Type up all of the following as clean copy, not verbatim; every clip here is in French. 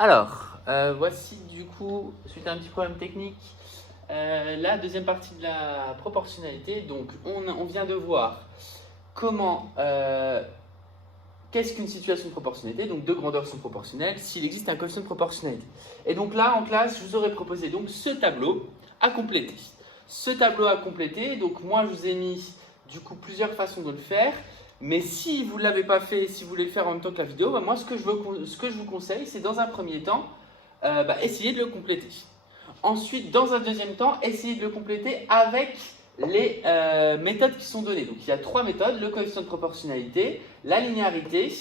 Alors, voici du coup, suite à un petit problème technique, la deuxième partie de la proportionnalité. Donc, on vient de voir comment, qu'est-ce qu'une situation de proportionnalité. Donc, deux grandeurs sont proportionnelles s'il existe un coefficient de proportionnalité. Et donc là, en classe, je vous aurais proposé donc ce tableau à compléter. Ce tableau à compléter, donc moi, je vous ai mis du coup plusieurs façons de le faire. Mais si vous ne l'avez pas fait, si vous voulez le faire en même temps que la vidéo, moi ce que je vous conseille, c'est dans un premier temps, essayer de le compléter. Ensuite, dans un deuxième temps, essayer de le compléter avec les méthodes qui sont données. Donc il y a trois méthodes, le coefficient de proportionnalité, la linéarité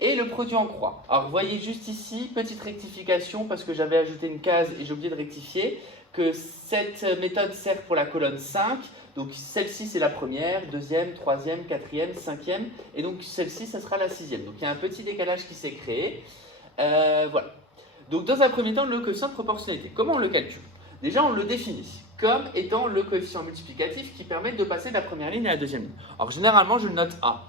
et le produit en croix. Alors vous voyez juste ici, petite rectification parce que j'avais ajouté une case et j'ai oublié de rectifier, que cette méthode sert pour la colonne 5. Donc celle-ci c'est la première, deuxième, troisième, quatrième, cinquième, et donc celle-ci ça sera la sixième. Donc il y a un petit décalage qui s'est créé. Voilà. Donc dans un premier temps, le coefficient de proportionnalité, comment on le calcule? Déjà on le définit comme étant le coefficient multiplicatif qui permet de passer de la première ligne à la deuxième ligne. Alors généralement je le note A.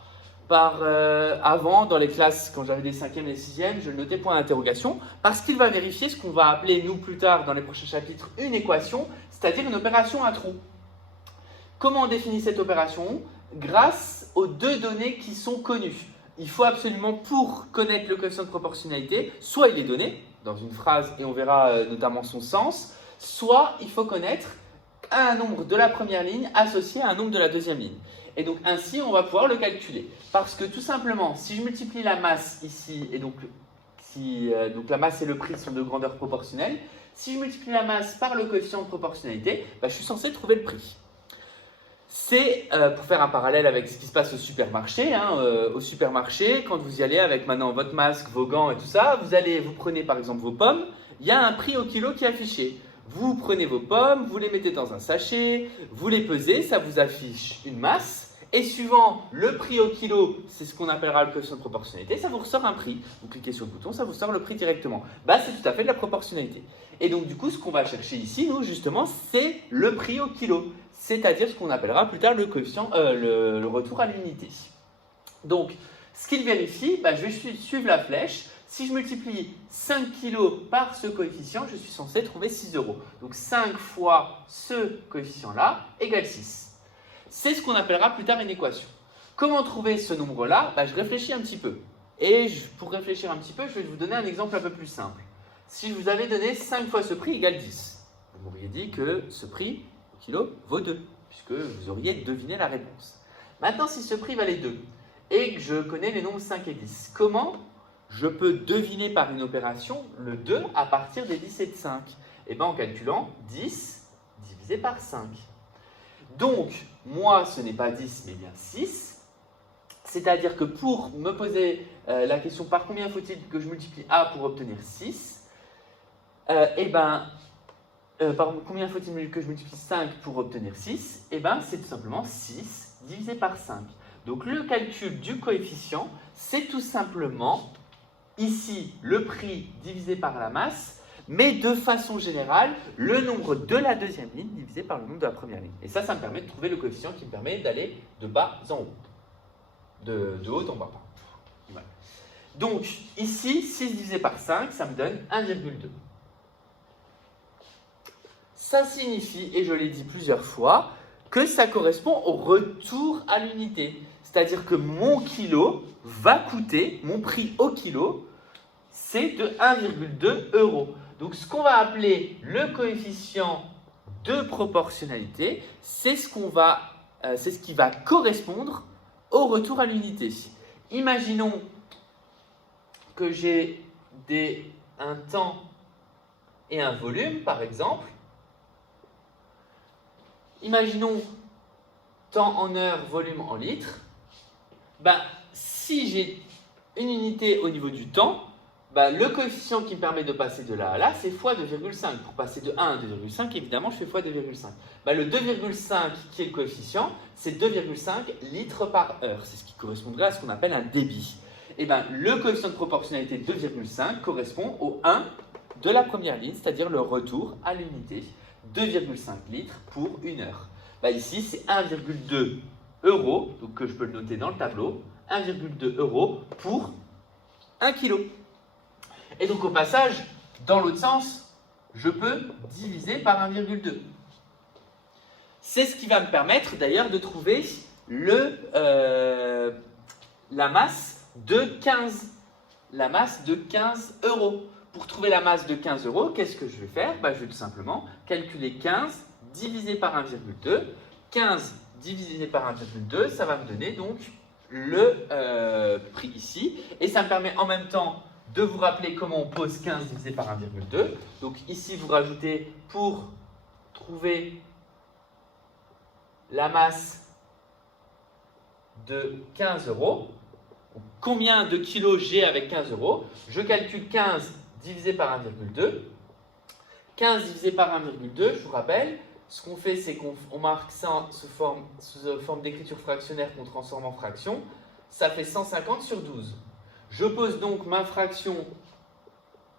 Avant, dans les classes, quand j'avais des cinquièmes et des sixièmes, je le notais point d'interrogation parce qu'il va vérifier ce qu'on va appeler, nous plus tard dans les prochains chapitres, une équation, c'est-à-dire une opération à trous. Comment on définit cette opération? Grâce aux deux données qui sont connues. Il faut absolument, pour connaître le coefficient de proportionnalité, soit il est donné dans une phrase et on verra notamment son sens, soit il faut connaître un nombre de la première ligne associé à un nombre de la deuxième ligne. Et donc ainsi, on va pouvoir le calculer. Parce que tout simplement, si je multiplie la masse ici, et donc, donc la masse et le prix sont de grandeur proportionnelle, si je multiplie la masse par le coefficient de proportionnalité, je suis censé trouver le prix. C'est pour faire un parallèle avec ce qui se passe au supermarché. Au supermarché, quand vous y allez avec maintenant votre masque, vos gants et tout ça, vous prenez par exemple vos pommes, il y a un prix au kilo qui est affiché. Vous prenez vos pommes, vous les mettez dans un sachet, vous les pesez, ça vous affiche une masse. Et suivant le prix au kilo, c'est ce qu'on appellera le coefficient de proportionnalité, ça vous ressort un prix. Vous cliquez sur le bouton, ça vous sort le prix directement. C'est tout à fait de la proportionnalité. Et donc du coup, ce qu'on va chercher ici, nous justement, c'est le prix au kilo. C'est-à-dire ce qu'on appellera plus tard le coefficient, le retour à l'unité. Donc, ce qu'il vérifie, je vais suivre la flèche. Si je multiplie 5 kg par ce coefficient, je suis censé trouver 6 euros. Donc 5 fois ce coefficient-là égale 6. C'est ce qu'on appellera plus tard une équation. Comment trouver ce nombre-là? Je réfléchis un petit peu. Et pour réfléchir un petit peu, je vais vous donner un exemple un peu plus simple. Si je vous avais donné 5 fois ce prix égale 10, vous m'auriez dit que ce prix au kilo vaut 2, puisque vous auriez deviné la réponse. Maintenant, si ce prix valait 2 et que je connais les nombres 5 et 10, comment je peux deviner par une opération le 2 à partir des 10 et de 5? En calculant 10 divisé par 5. Donc, moi, ce n'est pas 10, mais bien 6. C'est-à-dire que pour me poser la question par combien faut-il que je multiplie A pour obtenir 6, par combien faut-il que je multiplie 5 pour obtenir 6? C'est tout simplement 6 divisé par 5. Donc, le calcul du coefficient, c'est tout simplement ici le prix divisé par la masse, mais de façon générale, le nombre de la deuxième ligne divisé par le nombre de la première ligne. Et ça me permet de trouver le coefficient qui me permet d'aller de bas en haut. De haut en bas. Voilà. Donc, ici, 6 divisé par 5, ça me donne 1,2. Ça signifie, et je l'ai dit plusieurs fois, que ça correspond au retour à l'unité. C'est-à-dire que mon kilo va coûter, mon prix au kilo, c'est de 1,2 €. Donc, ce qu'on va appeler le coefficient de proportionnalité, c'est ce qui va correspondre au retour à l'unité. Imaginons que j'ai un temps et un volume, par exemple. Imaginons temps en heure, volume en litres. Si j'ai une unité au niveau du temps, le coefficient qui me permet de passer de là à là, c'est fois 2,5. Pour passer de 1 à 2,5, évidemment, je fais fois 2,5. Le 2,5 qui est le coefficient, c'est 2,5 litres par heure. C'est ce qui correspondrait à ce qu'on appelle un débit. Le coefficient de proportionnalité 2,5 correspond au 1 de la première ligne, c'est-à-dire le retour à l'unité. 2,5 litres pour une heure. Ici, c'est 1,2 €, donc que je peux le noter dans le tableau. 1,2 € pour 1 kilo. Et donc au passage, dans l'autre sens, je peux diviser par 1,2. C'est ce qui va me permettre d'ailleurs de trouver la masse de 15. La masse de 15 euros. Pour trouver la masse de 15 euros, qu'est-ce que je vais faire? Je vais tout simplement calculer 15 divisé par 1,2. 15 divisé par 1,2, ça va me donner donc le prix ici. Et ça me permet en même temps de vous rappeler comment on pose 15 divisé par 1,2. Donc ici, vous rajoutez pour trouver la masse de 15 euros. Combien de kilos j'ai avec 15 euros? Je calcule 15 divisé par 1,2. 15 divisé par 1,2, je vous rappelle, ce qu'on fait, c'est qu'on marque ça sous forme d'écriture fractionnaire qu'on transforme en fraction. Ça fait 150 sur 12. Je pose donc ma fraction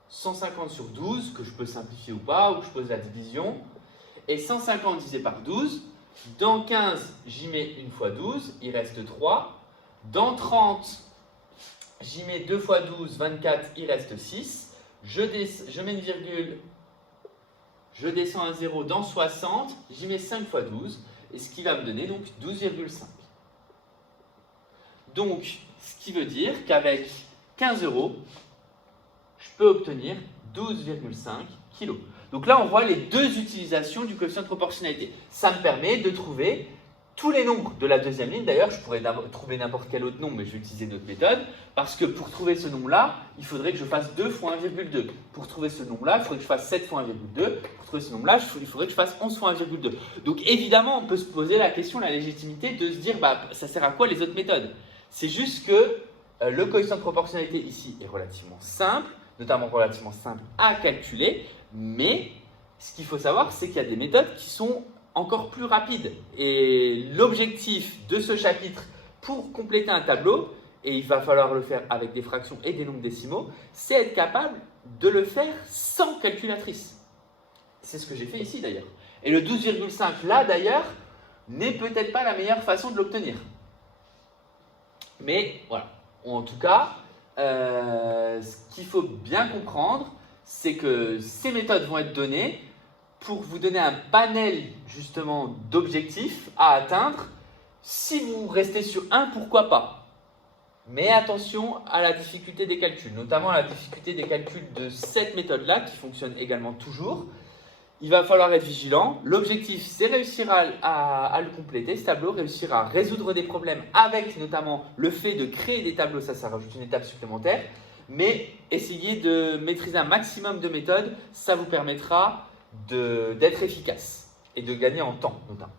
150 sur 12, que je peux simplifier ou pas, ou que je pose la division. Et 150 divisé par 12, dans 15, j'y mets une fois 12, il reste 3. Dans 30, j'y mets 2 fois 12, 24, il reste 6. Je mets une virgule, je descends à 0 dans 60, j'y mets 5 fois 12, et ce qui va me donner donc 12,5. Donc, ce qui veut dire qu'avec 15 euros, je peux obtenir 12,5 kg. Donc là, on voit les deux utilisations du coefficient de proportionnalité. Ça me permet de trouver tous les nombres de la deuxième ligne. D'ailleurs, je pourrais trouver n'importe quel autre nombre, mais je vais utiliser d'autres méthodes. Parce que pour trouver ce nombre-là, il faudrait que je fasse 2 fois 1,2. Pour trouver ce nombre-là, il faudrait que je fasse 7 fois 1,2. Pour trouver ce nombre-là, il faudrait que je fasse 11 fois 1,2. Donc évidemment, on peut se poser la question, la légitimité de se dire, ça sert à quoi les autres méthodes? C'est juste que le coefficient de proportionnalité ici est relativement simple, notamment relativement simple à calculer. Mais ce qu'il faut savoir, c'est qu'il y a des méthodes qui sont encore plus rapides. Et l'objectif de ce chapitre, pour compléter un tableau, et il va falloir le faire avec des fractions et des nombres décimaux, c'est être capable de le faire sans calculatrice. C'est ce que j'ai fait ici d'ailleurs. Et le 12,5 là d'ailleurs, n'est peut-être pas la meilleure façon de l'obtenir. Mais voilà, en tout cas, ce qu'il faut bien comprendre, c'est que ces méthodes vont être données pour vous donner un panel justement d'objectifs à atteindre. Si vous restez sur un, pourquoi pas? Mais attention à la difficulté des calculs, notamment à la difficulté des calculs de cette méthode-là qui fonctionne également toujours. Il va falloir être vigilant. L'objectif, c'est réussir à le compléter, ce tableau, réussir à résoudre des problèmes avec notamment le fait de créer des tableaux, ça rajoute une étape supplémentaire. Mais essayez de maîtriser un maximum de méthodes, ça vous permettra d'être efficace et de gagner en temps notamment.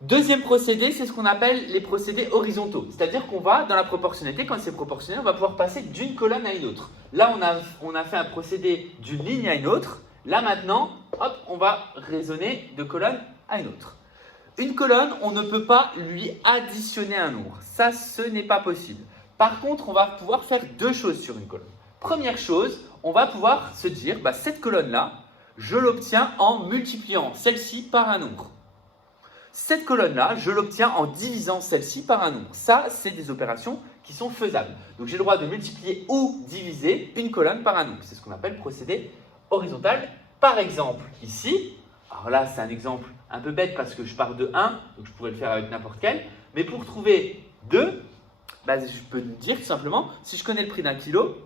Deuxième procédé, c'est ce qu'on appelle les procédés horizontaux. C'est-à-dire qu'on va, dans la proportionnalité, quand c'est proportionnel, on va pouvoir passer d'une colonne à une autre. Là, on a fait un procédé d'une ligne à une autre. Là, maintenant, hop, on va raisonner de colonne à une autre. Une colonne, on ne peut pas lui additionner un nombre. Ça, ce n'est pas possible. Par contre, on va pouvoir faire deux choses sur une colonne. Première chose, on va pouvoir se dire, cette colonne-là, je l'obtiens en multipliant celle-ci par un nombre. Cette colonne-là, je l'obtiens en divisant celle-ci par un nombre. Ça, c'est des opérations qui sont faisables. Donc, j'ai le droit de multiplier ou diviser une colonne par un nombre. C'est ce qu'on appelle procédé horizontal. Par exemple, ici, alors là, c'est un exemple un peu bête parce que je pars de 1, donc je pourrais le faire avec n'importe quel. Mais pour trouver 2, je peux dire tout simplement, si je connais le prix d'un kilo,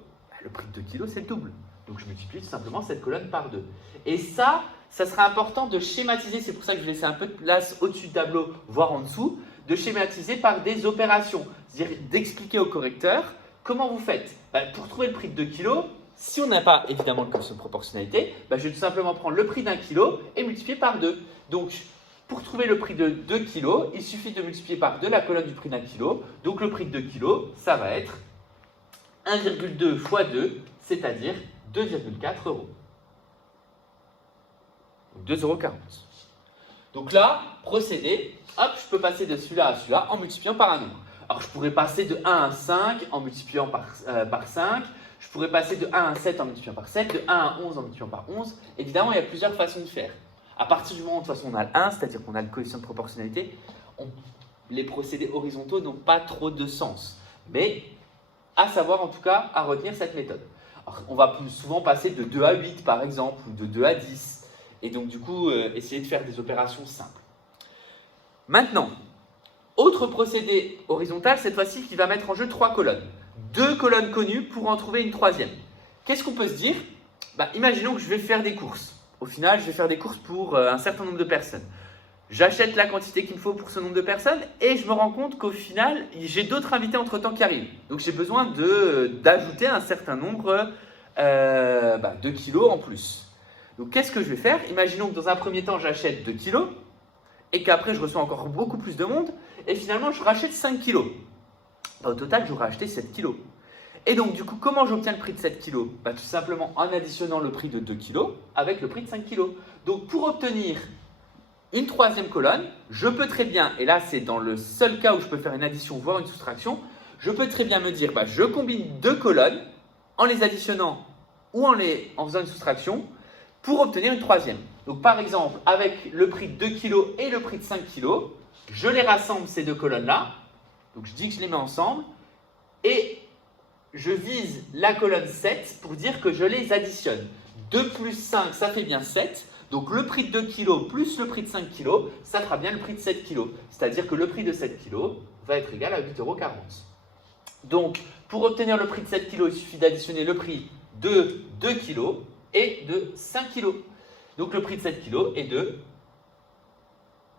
le prix de 2 kilos, c'est le double. Donc, je multiplie tout simplement cette colonne par 2. Et ça sera important de schématiser, c'est pour ça que je laissais un peu de place au-dessus du tableau, voire en dessous, de schématiser par des opérations. C'est-à-dire d'expliquer au correcteur comment vous faites. Pour trouver le prix de 2 kilos, si on n'a pas évidemment le coefficient de proportionnalité, je vais tout simplement prendre le prix d'un kilo et multiplier par 2. Donc, pour trouver le prix de 2 kilos, il suffit de multiplier par 2 la colonne du prix d'un kilo. Donc, le prix de 2 kilos, ça va être 1,2 fois 2, c'est-à-dire 2,4 euros. 2,40 €. Donc là, procédé, hop, je peux passer de celui-là à celui-là en multipliant par un nombre. Alors, je pourrais passer de 1 à 5 en multipliant par 5. Je pourrais passer de 1 à 7 en multipliant par 7, de 1 à 11 en multipliant par 11. Évidemment, il y a plusieurs façons de faire. À partir du moment où de toute façon on a le 1, c'est-à-dire qu'on a le coefficient de proportionnalité, les procédés horizontaux n'ont pas trop de sens. Mais à savoir en tout cas à retenir cette méthode. Alors, on va plus souvent passer de 2 à 8 par exemple, ou de 2 à 10, et donc du coup essayer de faire des opérations simples. Maintenant, autre procédé horizontal, cette fois-ci qui va mettre en jeu 3 colonnes. 2 colonnes connues pour en trouver une troisième. Qu'est-ce qu'on peut se dire? Imaginons que je vais faire des courses. Au final, je vais faire des courses pour un certain nombre de personnes. J'achète la quantité qu'il me faut pour ce nombre de personnes et je me rends compte qu'au final, j'ai d'autres invités entre-temps qui arrivent. Donc, j'ai besoin d'ajouter un certain nombre de kilos en plus. Donc, qu'est-ce que je vais faire? Imaginons que dans un premier temps, j'achète 2 kilos et qu'après, je reçois encore beaucoup plus de monde et finalement, je rachète 5 kilos. Au total, j'aurai acheté 7 kilos. Et donc, du coup, comment j'obtiens le prix de 7 kilos? Tout simplement en additionnant le prix de 2 kilos avec le prix de 5 kilos. Donc, pour obtenir une troisième colonne, je peux très bien, et là c'est dans le seul cas où je peux faire une addition voire une soustraction, je peux très bien me dire, je combine 2 colonnes en les additionnant ou en faisant une soustraction pour obtenir une troisième. Donc par exemple, avec le prix de 2 kg et le prix de 5 kg, je les rassemble ces 2 colonnes-là, donc je dis que je les mets ensemble, et je vise la colonne 7 pour dire que je les additionne. 2 plus 5, ça fait bien 7. Donc le prix de 2 kg plus le prix de 5 kg, ça fera bien le prix de 7 kg. C'est-à-dire que le prix de 7 kg va être égal à 8,40 €. Donc pour obtenir le prix de 7 kg, il suffit d'additionner le prix de 2 kg et de 5 kg. Donc le prix de 7 kg est de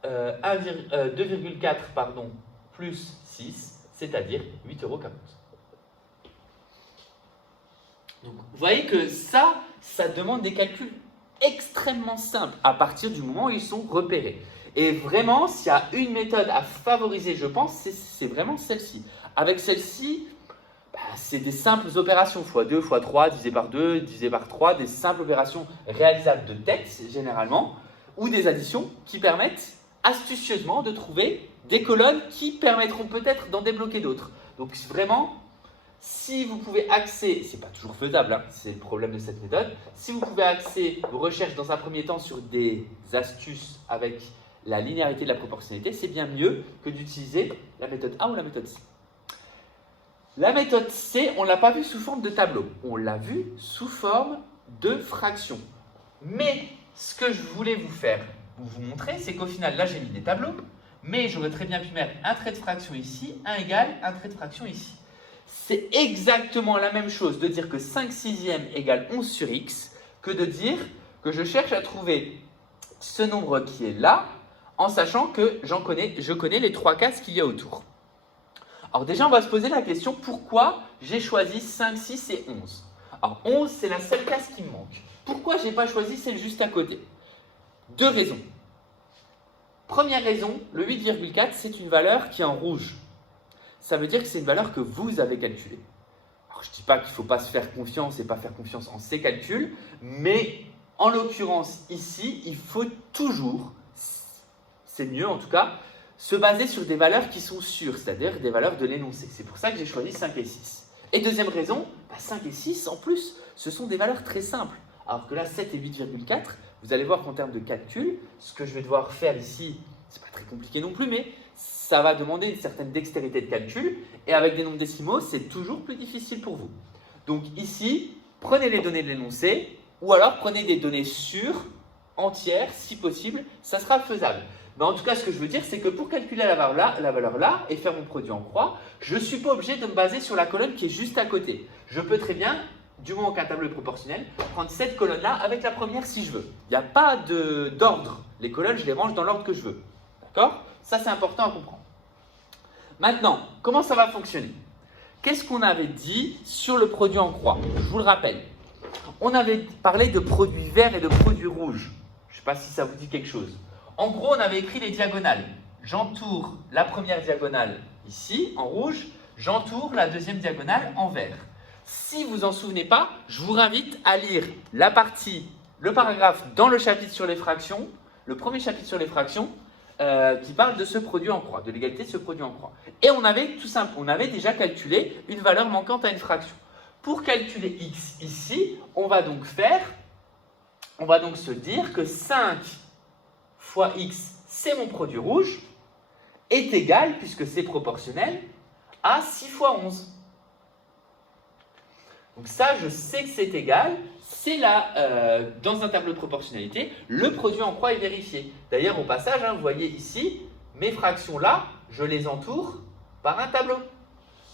2,4 plus 6, c'est-à-dire 8,40 €. Donc vous voyez que ça demande des calculs extrêmement simple à partir du moment où ils sont repérés. Et vraiment, s'il y a une méthode à favoriser, je pense, c'est vraiment celle-ci. Avec celle-ci, c'est des simples opérations, x2, x3, divisé par 2, divisé par 3, des simples opérations réalisables de tête, généralement, ou des additions qui permettent astucieusement de trouver des colonnes qui permettront peut-être d'en débloquer d'autres. Donc vraiment, si vous pouvez axer, c'est pas toujours faisable, c'est le problème de cette méthode, si vous pouvez axer vos recherches dans un premier temps sur des astuces avec la linéarité de la proportionnalité, c'est bien mieux que d'utiliser la méthode A ou la méthode C. La méthode C, on ne l'a pas vue sous forme de tableau, on l'a vue sous forme de fraction. Mais ce que je voulais vous montrer, c'est qu'au final, là j'ai mis des tableaux, mais j'aurais très bien pu mettre un trait de fraction ici, 1 égale un trait de fraction ici. C'est exactement la même chose de dire que 5 sixièmes égale 11 sur x que de dire que je cherche à trouver ce nombre qui est là en sachant que je connais les 3 cases qu'il y a autour. Alors déjà, on va se poser la question pourquoi j'ai choisi 5, 6 et 11. Alors 11, c'est la seule case qui me manque. Pourquoi je n'ai pas choisi celle juste à côté? 2 raisons. Première raison, le 8,4, c'est une valeur qui est en rouge. Ça veut dire que c'est une valeur que vous avez calculée. Alors, je ne dis pas qu'il ne faut pas se faire confiance et pas faire confiance en ces calculs, mais en l'occurrence ici, il faut toujours, c'est mieux en tout cas, se baser sur des valeurs qui sont sûres, c'est-à-dire des valeurs de l'énoncé. C'est pour ça que j'ai choisi 5 et 6. Et deuxième raison, 5 et 6 en plus, ce sont des valeurs très simples. Alors que là, 7 et 8,4, vous allez voir qu'en termes de calcul, ce que je vais devoir faire ici, ce n'est pas très compliqué non plus, mais ça va demander une certaine dextérité de calcul et avec des nombres décimaux, c'est toujours plus difficile pour vous. Donc ici, prenez les données de l'énoncé ou alors prenez des données sûres, entières, si possible, ça sera faisable. Mais en tout cas, ce que je veux dire, c'est que pour calculer la valeur là et faire mon produit en croix, je ne suis pas obligé de me baser sur la colonne qui est juste à côté. Je peux très bien, du moment qu'un tableau est proportionnel, prendre cette colonne-là avec la première si je veux. Il n'y a pas d'ordre. Les colonnes, je les range dans l'ordre que je veux. D'accord? Ça, c'est important à comprendre. Maintenant, comment ça va fonctionner? Qu'est-ce qu'on avait dit sur le produit en croix? Je vous le rappelle. On avait parlé de produits verts et de produits rouges. Je ne sais pas si ça vous dit quelque chose. En gros, on avait écrit les diagonales. J'entoure la première diagonale ici, en rouge. J'entoure la deuxième diagonale en vert. Si vous en souvenez pas, je vous invite à lire le paragraphe dans le chapitre sur les fractions, le premier chapitre sur les fractions, qui parle de ce produit en croix, de l'égalité de ce produit en croix. Et on avait déjà calculé une valeur manquante à une fraction. Pour calculer x ici, on va donc se dire que 5 fois x, c'est mon produit rouge, est égal, puisque c'est proportionnel, à 6 fois 11. Donc ça, je sais que c'est égal. C'est là, dans un tableau de proportionnalité, le produit en croix est vérifié. D'ailleurs, au passage, hein, vous voyez ici, mes fractions là, je les entoure par un tableau.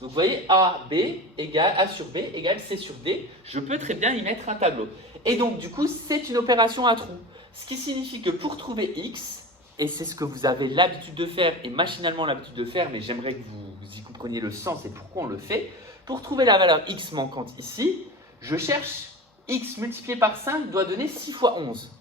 Donc vous voyez, A sur B égale C sur D. Je peux très bien y mettre un tableau. Et donc du coup, c'est une opération à trous. Ce qui signifie que pour trouver X, et c'est ce que vous avez l'habitude de faire et machinalement l'habitude de faire, mais j'aimerais que vous y compreniez le sens et pourquoi on le fait. Pour trouver la valeur X manquante ici, je cherche X multiplié par 5 doit donner 6 fois 11.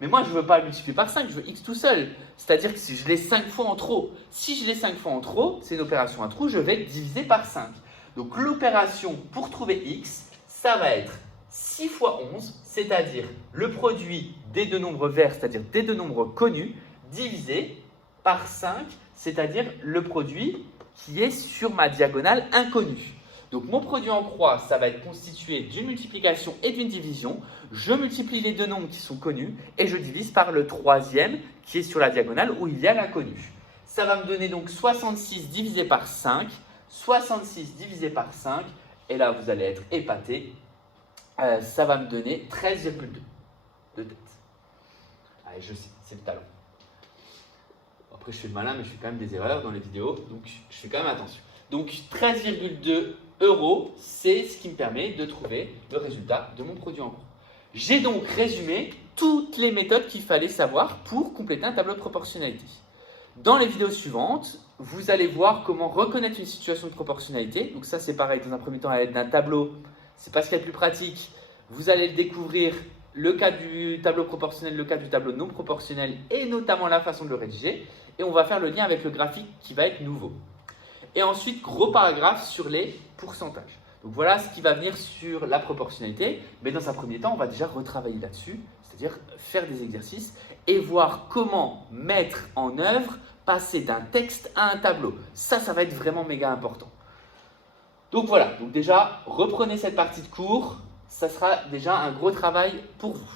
Mais moi, je ne veux pas le multiplier par 5, je veux X tout seul. C'est-à-dire que si je l'ai 5 fois en trop, si je l'ai 5 fois en trop, c'est une opération à trous, je vais diviser par 5. Donc l'opération pour trouver X, ça va être 6 fois 11, c'est-à-dire le produit des deux nombres verts, c'est-à-dire des deux nombres connus, divisé par 5, c'est-à-dire le produit qui est sur ma diagonale inconnue. Donc mon produit en croix, ça va être constitué d'une multiplication et d'une division. Je multiplie les deux nombres qui sont connus et je divise par le troisième qui est sur la diagonale où il y a l'inconnu. Ça va me donner donc 66 divisé par 5, 66 divisé par 5, et là vous allez être épaté. Ça va me donner 13,2 de tête. Allez, je sais, c'est le talent. Après, je fais le malin, mais je fais quand même des erreurs dans les vidéos, donc je fais quand même attention. Donc 13,2 €, c'est ce qui me permet de trouver le résultat de mon produit en croix. J'ai donc résumé toutes les méthodes qu'il fallait savoir pour compléter un tableau de proportionnalité. Dans les vidéos suivantes, vous allez voir comment reconnaître une situation de proportionnalité. Donc ça, c'est pareil, dans un premier temps, à l'aide d'un tableau, c'est pas ce qu'il y a de plus pratique. Vous allez le découvrir, le cas du tableau proportionnel, le cas du tableau non proportionnel et notamment la façon de le rédiger. Et on va faire le lien avec le graphique qui va être nouveau. Et ensuite, gros paragraphe sur les pourcentages. Donc voilà ce qui va venir sur la proportionnalité. Mais dans un premier temps, on va déjà retravailler là-dessus, c'est-à-dire faire des exercices et voir comment mettre en œuvre, passer d'un texte à un tableau. Ça va être vraiment méga important. Donc voilà, donc déjà, reprenez cette partie de cours. Ça sera déjà un gros travail pour vous.